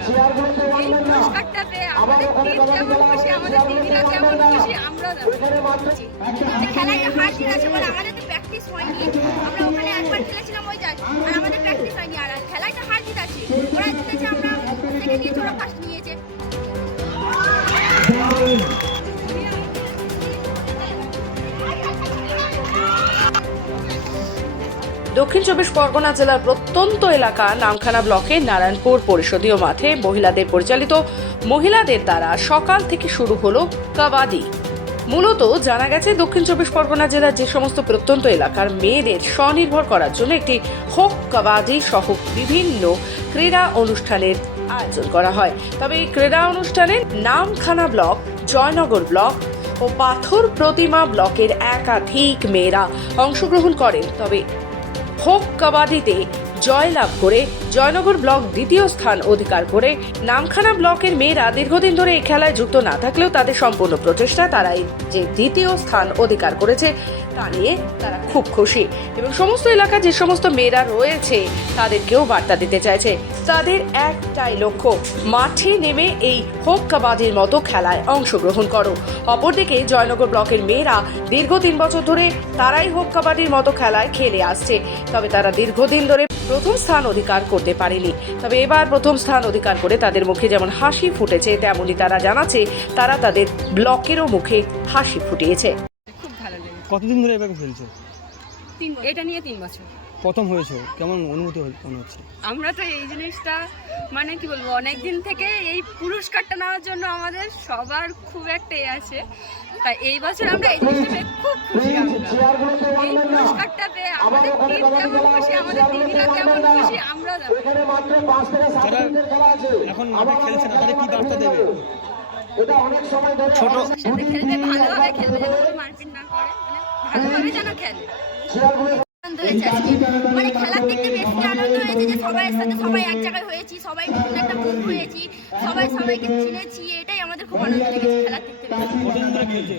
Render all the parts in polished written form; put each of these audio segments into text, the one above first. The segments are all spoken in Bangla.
এই পুরস্কারটা পেয়ে আমাদের টিম যেমন খুশি, আমাদের দিদিরা যেমন খুশি, আমরাও খুশি। খেলায় হার জিত আছে বলে আমাদের তো প্র্যাকটিস হয়নি, আমরা ওখানে একবার খেলেছিলাম ওই জায়গায়, আর আমাদের প্র্যাকটিস হয়নি। আর খেলায় তো হার জিত আছে, ওরা জিতেছে, আমরা সেকেন্ড নিয়েছি, ওরা ফার্স্ট নিয়েছে। দক্ষিণ চব্বিশ পরগনা জেলার প্রত্যন্ত এলাকা নামখানা ব্লকের নারায়ণপুর পরিষদীয় মাঠে মহিলাদের পরিচালিত মহিলাদের দ্বারা সকাল থেকে শুরু হলো কাবাডি। মূলত জানা গেছে দক্ষিণ চব্বিশ পরগনা জেলার যে সমস্ত প্রত্যন্ত এলাকার মেয়েদের স্বনির্ভর করার জন্য একটি হোক কাবাডি সহ বিভিন্ন ক্রীড়া অনুষ্ঠানের আয়োজন করা হয়। তবে এই ক্রীড়া অনুষ্ঠানে নামখানা ব্লক, জয়নগর ব্লক ও পাথর প্রতিমা ব্লকের একাধিক মেয়েরা অংশগ্রহণ করেন। তবে হোক কাবাডিতে জয়লাভ করে জয়নগর ব্লক দ্বিতীয় স্থান অধিকার করে। নামখানা ব্লকের মেয়েরা দীর্ঘদিন ধরে এই খেলায় যুক্ত না থাকলেও তাদের সম্পূর্ণ প্রচেষ্টা তারাই যে দ্বিতীয় স্থান অধিকার করেছে তা নিয়ে তারা খুব খুশি এবং সমস্ত এলাকার যে সমস্ত মেয়েরা রয়েছে তাদেরকেও বার্তা দিতে চাইছে। তাদের একটাই লক্ষ্য, মাঠে নেমে এই হোক কাবাডির মতো খেলায় অংশগ্রহণ করো। অপরদিকে জয়নগর ব্লকের মেয়েরা দীর্ঘ 3 বছর ধরে তারাই হোক কাবাডির মতো খেলায় খেলে আসছে। তবে তারা দীর্ঘদিন ধরে প্রথম স্থান অধিকার করতে পারেনি। তবে এবার প্রথম স্থান অধিকার করে তাদের মুখে যেমন হাসি ফুটেছে, তেমনি তারা জানাচ্ছে তারা তাদের ব্লকেরও মুখে হাসি ফুটিয়েছে। খুব ভালো লাগে। কতদিন ধরে এভাবে খেলছো? এটা নিয়ে 3 বছর। প্রথম হয়েছো, কেমন অনুভূতি মনে হচ্ছে? আমরা তো এই জিনিসটা মানে কি বলবো, অনেকদিন থেকে এই পুরস্কারটা নেওয়ার জন্য আমাদের সবার খুব একটা আছে। তাই এই বছর আমরা এই জিনিসটা পেয়ে খুব খুশি। এই পুরস্কারটা পেয়ে আমাদের টিম যেমন খুশি, আমাদের দিদিরা যেমন খুশি, আমরাও যারা এখন মাঠে খেলছে না তাদের কি বার্তা দেবে? ছোট সাথে খেলবে, ভালোভাবে খেলবে, যেন মারপিট না করে, মানে ভালোভাবে যেন খেলে। মানে খেলার দিক থেকে বেশি আনন্দ হয়েছে যে সবাই সাথে সবাই এক জায়গায় হয়েছি, সবাই বিভিন্ন একটা গ্রুপ হয়েছি, সবাই সবাইকে চিনেছি, এটাই আমাদের খুব আনন্দ লেগেছে খেলার দিক থেকে।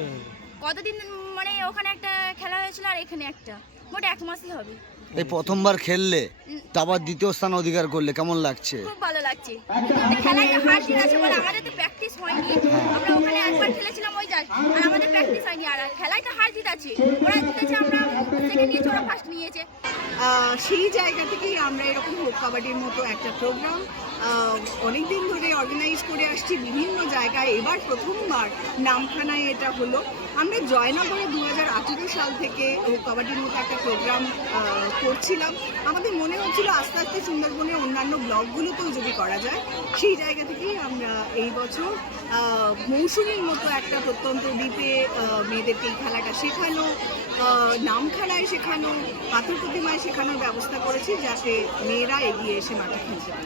কতদিন মানে ওখানে একটা খেলা হয়েছিল আর এখানে একটা, মোট 1 মাসই হবে। এই প্রথমবার খেললে তারপর দ্বিতীয় স্থান অধিকার করলে কেমন লাগছে? খুব ভালো লাগছে। খেলায় হার জিত আছে বলে আমাদের তো প্র্যাকটিস হয়নি, আমরা ওখানে একবার খেলেছিলাম ওই জায়গায়, আর আমাদের প্র্যাকটিস হয়নি। আর খেলায় তো হার জিত আছে, ওরা জিতেছে, আমরা সেকেন্ড নিয়েছি, ওরা ফার্স্ট নিয়েছে। সেই জায়গা থেকেই আমরা এরকম হোক কাবাডির মতো একটা প্রোগ্রাম অনেকদিন ধরে অর্গানাইজ করে আসছি বিভিন্ন জায়গায়। এবার প্রথমবার নামখানায় এটা হলো। আমরা জয়নগরে 2018 সাল থেকে হোক কাবাডির মতো একটা প্রোগ্রাম করছিলাম। আমাদের মনে হচ্ছিল আস্তে আস্তে সুন্দরবনের অন্যান্য ব্লকগুলোতেও যদি করা যায়, সেই জায়গা থেকেই আমরা এই বছর মৌসুমীর মতো একটা প্রত্যন্ত দ্বীপে মেয়েদেরকে এই খেলাটা শেখানো, নামখানায় শেখানো, পাথর প্রতিমায় শেখানোর ব্যবস্থা করেছি, যাতে মেয়েরা এগিয়ে এসে মাঠে খেলতে পারে।